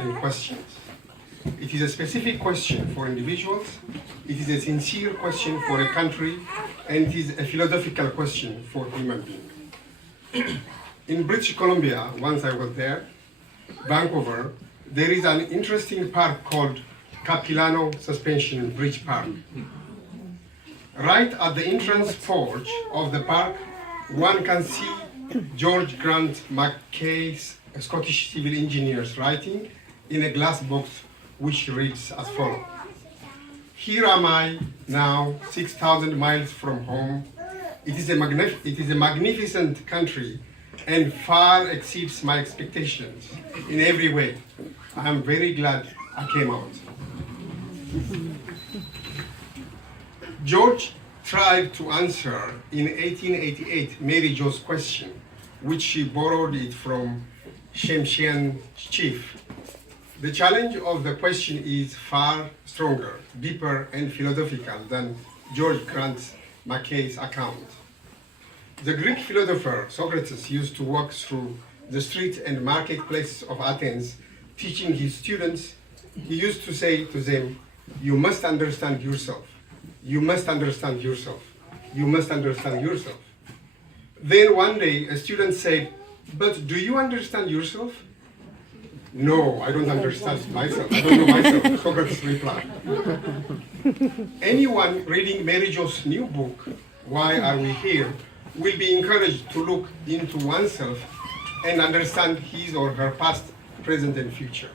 questions. It is a specific question for individuals, it is a sincere question for a country, and it is a philosophical question for human beings. In British Columbia, once I was there, Vancouver, there is an interesting park called Capilano Suspension Bridge Park. Right at the entrance porch of the park, one can see George Grant Mackay's Scottish civil engineer's writing in a glass box which reads as follows. Here am I now, 6,000 miles from home. It is a magnificent country and far exceeds my expectations in every way. I am very glad I came out. George tried to answer in 1888 Mary Jo's question, which she borrowed it from Shemshian chief. The challenge of the question is far stronger, deeper, and philosophical than George Grant Mackay's account. The Greek philosopher Socrates used to walk through the streets and marketplaces of Athens, teaching his students. He used to say to them, "You must understand yourself. You must understand yourself. You must understand yourself." Then one day a student said, "But do you understand yourself?" "No, I don't understand myself. I don't know myself," Socrates replied. Anyone reading Mary Jo's new book, Why Are We Here, will be encouraged to look into oneself and understand his or her past, present, and future.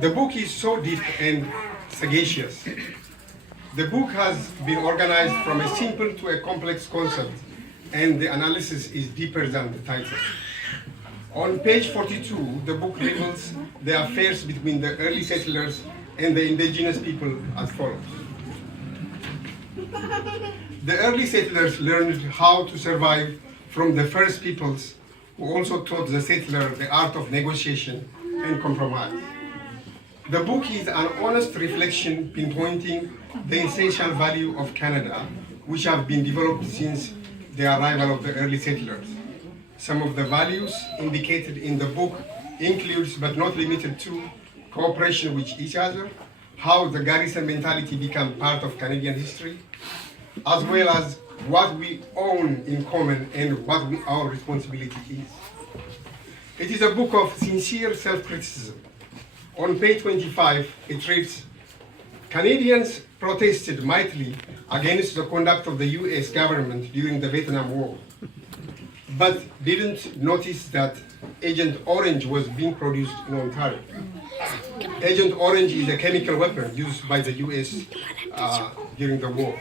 The book is so deep and sagacious. The book has been organized from a simple to a complex concept, and the analysis is deeper than the title. On page 42, the book reveals the affairs between the early settlers and the indigenous people as follows. The early settlers learned how to survive from the first peoples, who also taught the settler the art of negotiation and compromise. The book is an honest reflection pinpointing the essential value of Canada, which have been developed since the arrival of the early settlers. Some of the values indicated in the book includes, but not limited to, cooperation with each other, how the garrison mentality became part of Canadian history, as well as what we own in common and what our responsibility is. It is a book of sincere self-criticism. On page 25, it reads, Canadians protested mightily against the conduct of the US government during the Vietnam War, but didn't notice that Agent Orange was being produced in Ontario. Agent Orange is a chemical weapon used by the US during the war.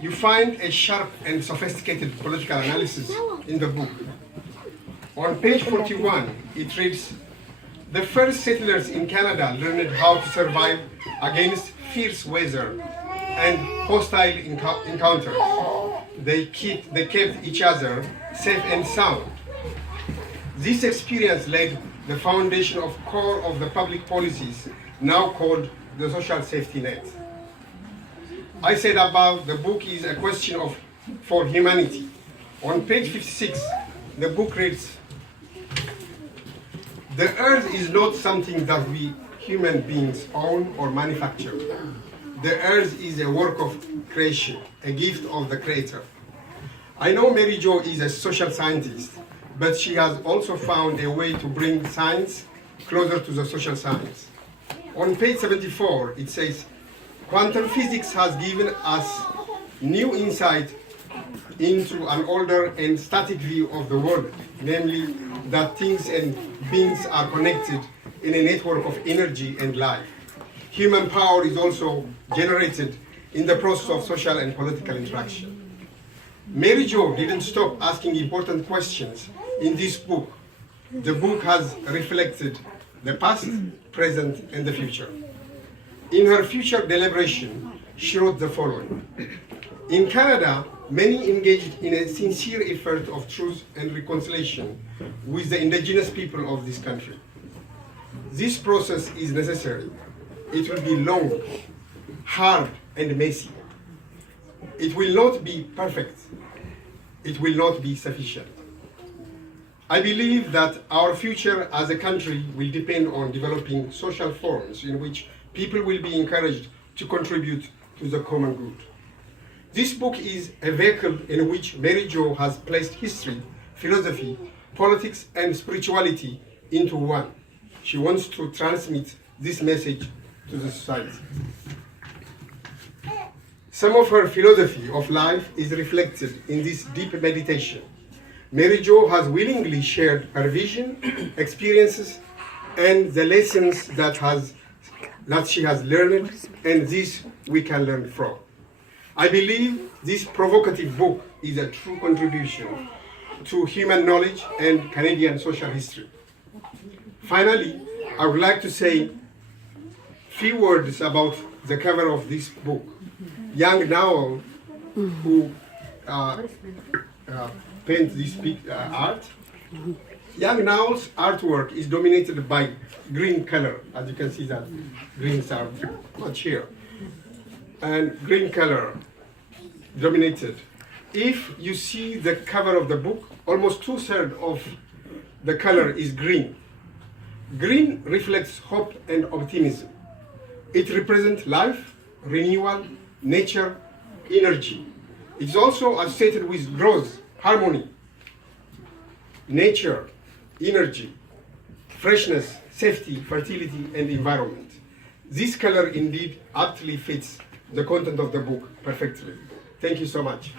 You find a sharp and sophisticated political analysis in the book. On page 41, it reads, the first settlers in Canada learned how to survive against fierce weather and hostile encounters. They kept each other safe and sound. This experience laid the foundation of core of the public policies now called the social safety net. I said above, the book is a question for humanity. On page 56, the book reads, the earth is not something that we human beings own or manufacture. The earth is a work of creation, a gift of the Creator. I know Mary Jo is a social scientist, but she has also found a way to bring science closer to the social science. On page 74, it says, quantum physics has given us new insight into an older and static view of the world, namely that things and beings are connected in a network of energy and life. Human power is also generated in the process of social and political interaction. Mary Jo didn't stop asking important questions in this book. The book has reflected the past, present, and the future. In her future deliberation, she wrote the following. In Canada, many engaged in a sincere effort of truth and reconciliation with the indigenous people of this country. This process is necessary. It will be long, hard, and messy. It will not be perfect. It will not be sufficient. I believe that our future as a country will depend on developing social forums in which people will be encouraged to contribute to the common good. This book is a vehicle in which Mary Jo has placed history, philosophy, politics, and spirituality into one. She wants to transmit this message to the society. Some of her philosophy of life is reflected in this deep meditation. Mary Jo has willingly shared her vision, experiences, and the lessons that she has learned, and this we can learn from. I believe this provocative book is a true contribution to human knowledge and Canadian social history. Finally, I would like to say few words about the cover of this book. Young Nowell, who paints this art. Young Nowell's artwork is dominated by green color, as you can see that greens are much here. And green color dominated. If you see the cover of the book, almost 2/3 of the color is green. Green reflects hope and optimism. It represents life, renewal, nature, energy. It's also associated with growth, harmony, nature, energy, freshness, safety, fertility, and environment. This color indeed aptly fits the content of the book perfectly. Thank you so much.